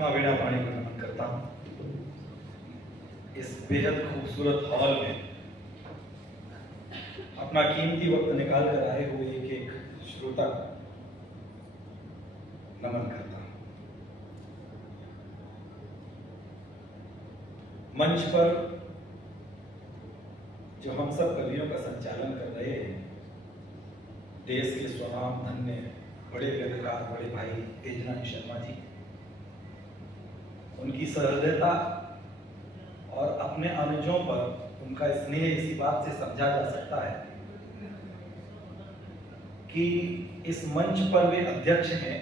माँ वीणा पाणी को नमन करता हूँ। इस बेहद खूबसूरत हॉल में अपना कीमती वक्त निकाल कर आए हुए एक एक श्रोता नमन करता हूँ। मंच पर जो हम सब कवियों का संचालन कर रहे हैं, देश के स्वनाम धन्य बड़े व्यवहार बड़े भाई तेजनानी शर्मा जी, उनकी सहृदयता और अपने अनुजों पर उनका स्नेह इसी बात से समझा जा सकता है कि इस मंच पर वे अध्यक्ष हैं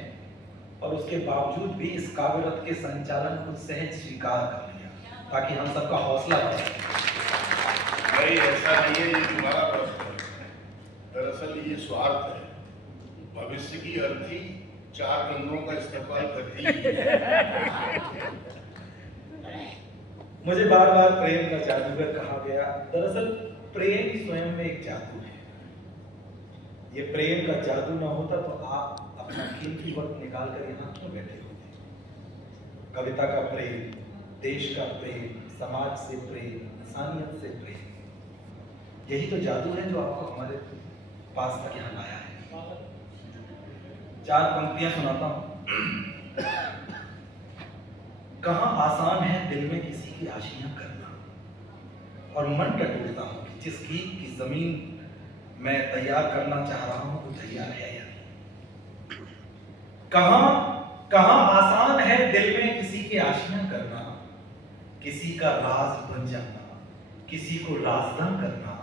और उसके बावजूद भी इस काव्य रथ के संचालन को सहज स्वीकार कर लिया ताकि हम सबका हौसला बढ़े। भाई ऐसा नहीं है, ये तुम्हारा प्रश्न है। दरअसल ये स्वार्थ है। भविष्य की अर्थी 4 कंधों का इस्तेमाल करती है। मुझे बार बार प्रेम का जादूगर कहा गया। दरअसल प्रेम स्वयं में एक जादू है। ये प्रेम का जादू ना होता तो आप अपना कीमती वक्त निकाल कर यहाँ क्यों बैठे होते। कविता का प्रेम, देश का प्रेम, समाज से प्रेम, इंसानियत से प्रेम, यही तो जादू है जो आपको हमारे पास तक यहाँ लाया है। 4 पंक्तियां सुनाता हूं। कहां आसान है दिल में किसी की आशियां करना, और मन टटोलता हूं कि जिस गीत की जमीन मैं तैयार करना चाह रहा हूं वो तैयार है या नहीं। कहां आसान है दिल में किसी की आशियां करना, किसी का राज बन जाना, किसी को राजदां करना,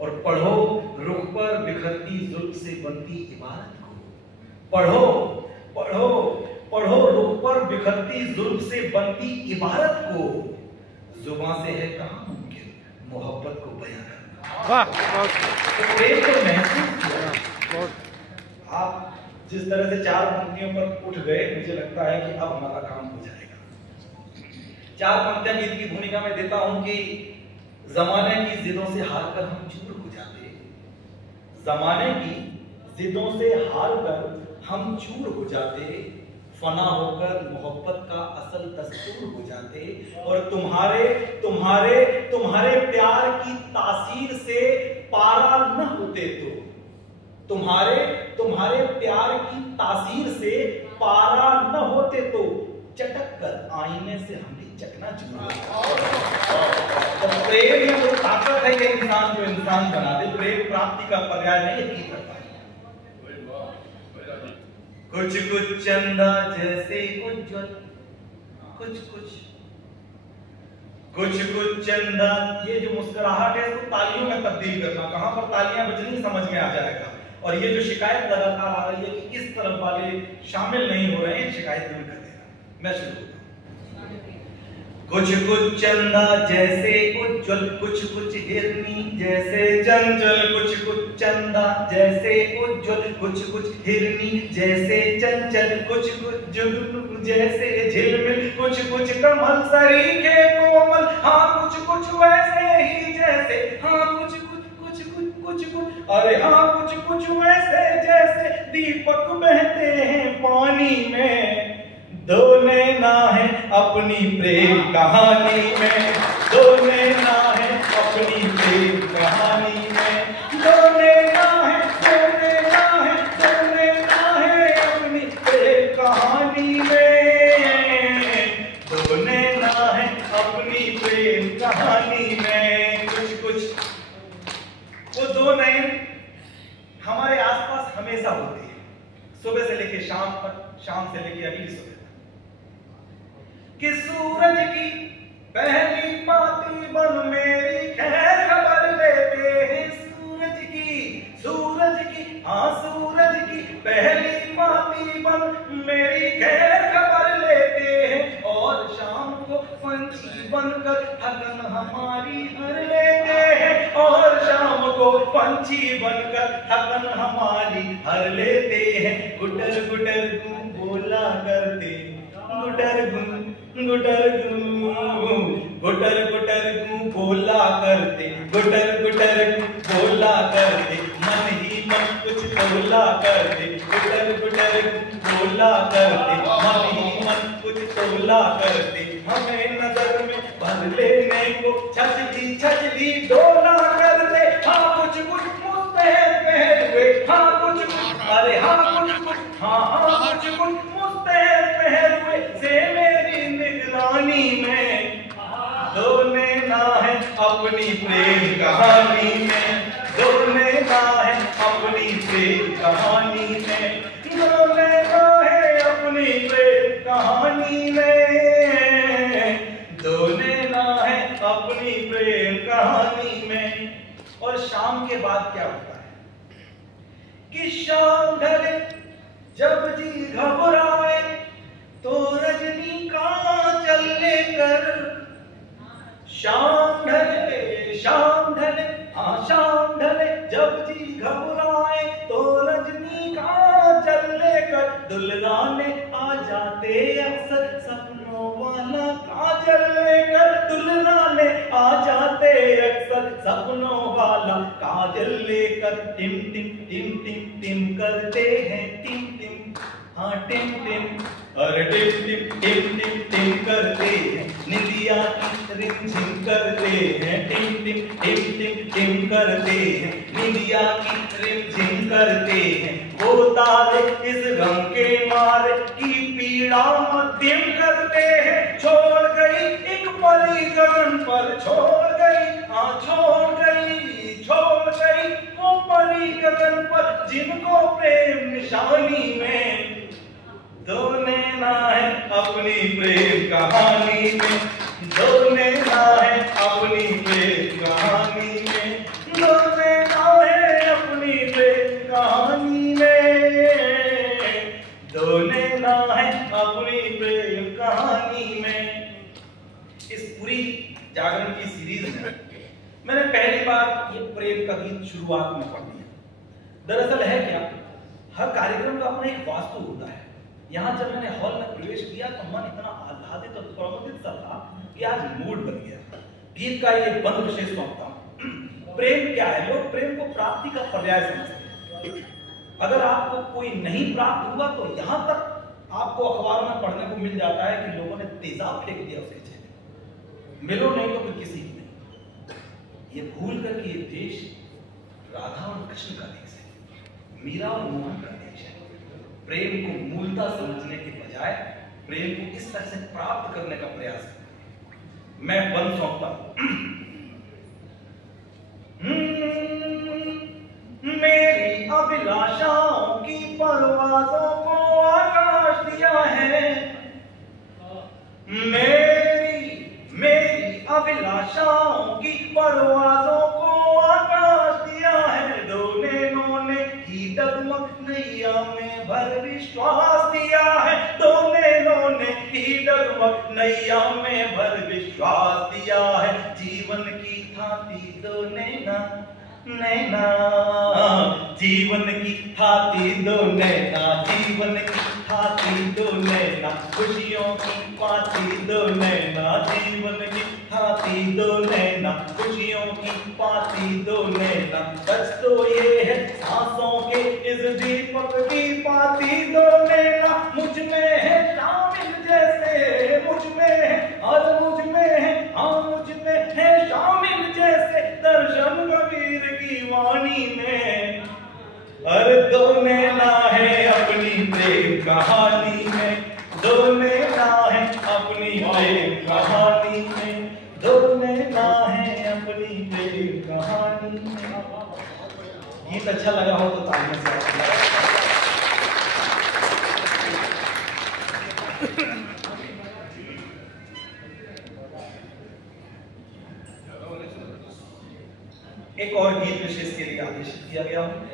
और पढ़ो रुख पर बिखरती जुल्फ से बनती इबारत को। पढ़ो पढ़ो पढ़ो रुख पर बिखरती जुल्फ से बनती इबारत को, जुबान से है कहां मुमकिन मोहब्बत को बयां करना। तो प्रेम को महसूस किया। आप जिस तरह से 4 पंक्तियों पर उठ गए, मुझे लगता है कि अब हमारा काम हो जाएगा। 4 पंक्तियां गीत की भूमिका में देता हूं कि जमाने की जिदों से हार कर हम चूर हो जाते, जमाने की जिदों से हार कर हम चूर हो जाते, फना होकर मोहब्बत का असल दस्तूर हो जाते, और तुम्हारे प्यार की तासीर से पारा न होते तो, तुम्हारे प्यार की तासीर से पारा न होते तो, चटक कर आईने से हम चकना चूर। प्रेम में वो ताकत है कि इंसान को इंसान बना दे। प्रेम प्राप्ति का पर्याय नहीं है, की करता है। कुछ कुछ चंदा जैसे उज्जवल, कुछ चंदा, ये जो मुस्कुराहट है इसको तालियों में तब्दील करना। कहां पर तालियां बजनी समझ में आ जाएगा। और ये जो शिकायत लगातार आ रही है कि इस तरफ वाले शामिल नहीं हो रहे हैं, शिकायत दूर कर देना। मैं शुरू होता हूं। कुछ चंदा जैसे उज्जवल, कुछ हिरनी जैसे चंचल, कुछ चंदा जैसे उज्जवल, कुछ हिरनी जैसे चंचल, कुछ जुगनू जैसे झिलमिल, कुछ कमल सरीखे कोमल, हाँ कुछ वैसे ही जैसे, हाँ कुछ अरे हाँ कुछ वैसे जैसे दीपक बहते हैं पानी में, दो नैना है अपनी प्रेम कहानी में, दो नैना है अपनी प्रेम कहानी में, दो नैना है अपनी प्रेम कहानी में, दो नैना है अपनी प्रेम कहानी में। कुछ वो 2 नैन हमारे आसपास हमेशा होती है, सुबह से लेके शाम तक, शाम से लेके अगली सुबह, कि सूरज की पहली पाती बन मेरी खैर खबर लेते हैं। सूरज की हाँ सूरज की पहली पाती बन मेरी खैर खबर लेते हैं, और शाम को पंछी बनकर थकन हमारी हर लेते हैं, और शाम को पंछी बनकर थकन हमारी हर लेते हैं। गुटर गुटर गुम बोला करते, गुटर गुटर बोला करते, गुटर बोला करते, मन ही मन कुछ बोला करते, गुटर बोला करते, मन ही मन कुछ तोला करते, हमें नजर में भर लेने को छजली डोला करते। हाँ कुछ कुछ मुस्तैद पहन हुए, हाँ कुछ कुछ, अरे हाँ कुछ कुछ, हाँ कुछ कुछ मुस्तैद पहन हुए से मेरी निगरानी में। दोने ना है अपनी प्रेम कहानी में, दोने ना है अपनी प्रेम कहानी में, दोने ना है अपनी प्रेम कहानी में, दोने ना है अपनी प्रेम कहानी में। और शाम के बाद क्या होता है कि शाम ढले जब जी घबराए तो रजनी का चल लेकर, शाम ढले हाँ शाम ढले जब जी घबराए तो रजनी का चल लेकर, दुल्हने आ जाते अक्सर सपनों वाला काजल लेकर, दुल्हने आ जाते अक्सर सपनों वाला काजल लेकर। टिम टिम टिम टिम टिम करते हैं टिम टिम, हाँ टिम टिम, अरे टिम टिम टिम टिम टिम करते हैं, निंदिया की रिमझिम करते हैं, टिम टिम टिम टिम टिम करते हैं, निंदिया की रिमझिम करते हैं। वो तारे इस गम के मारे की पीड़ा मध्यम करते हैं, छोड़ गई एक परी गगन पर, छोड़ गई हाँ छोड़ गई वो परी गगन पर, जिनको प्रेम निशानी में। दोने ना है अपनी प्रेम कहानी में, दोने ना है अपनी प्रेम कहानी में, दोने ना है अपनी प्रेम कहानी में, दोने ना है अपनी प्रेम कहानी में। इस पूरी जागरण की सीरीज में मैंने पहली बार ये प्रेम का गीत शुरुआत में पढ़ दिया। दरअसल है क्या, हर कार्यक्रम का अपना एक वास्तु होता है। यहाँ जब मैंने हॉल में प्रवेश किया तो मन इतना आह्लादित और प्रमुदित सा था कि आज मूड बन गया। गीत का ये बंद विशेष सौंपता हूँ। प्रेम क्या है? लोग प्रेम को प्राप्ति का पर्याय समझते हैं। अगर आपको कोई नहीं प्राप्त हुआ तो यहाँ तक आपको अखबारों में पढ़ने को मिल जाता है कि लोगों ने तेजाब फेंक दिया उसके चेहरे, मिलो नहीं तो फिर किसी को नहीं। ये भूल कर कि ये देश राधा और कृष्ण का देश है, मीरा और मोहन का देश है। प्रेम को मूलता समझने के बजाय प्रेम को इस तरह से प्राप्त करने का प्रयास करें। मैं बंद सौंपता हूं। मेरी अभिलाषाओं की परवाज़ों को आकाश दिया है, मेरी अभिलाषाओं की परवाज़ों को आकाश दिया है। दोने नोने ही डगमग नैया में भर विश्वास दिया है, दोने नोने ही डगमग नैया में भर विश्वास दिया है। जीवन की थाती दो नैना, नैना जीवन की थाती दो नैना, जीवन की थाती दो नैना, खुशियों की पाती दो नैना, जीवन की थाती दो नैना, खुशियों की पाती दो नैना। सच तो ये है सांसों के इस दीपक की पाती दो नैना, मुझ में है शामिल जैसे, मुझ में है और मुझ में है, हाँ मुझ में है शामिल जैसे दर्शन कबीर की वाणी में। अरे दो नैना है अपनी प्रेम कहानी में, दो नैना है अपनी प्रेम कहानी में, दो नैना है अपनी प्रेम कहानी में। गीत अच्छा लगा हो तो तालियों से एक और गीत विशेष के लिए आदेशित किया गया हूं।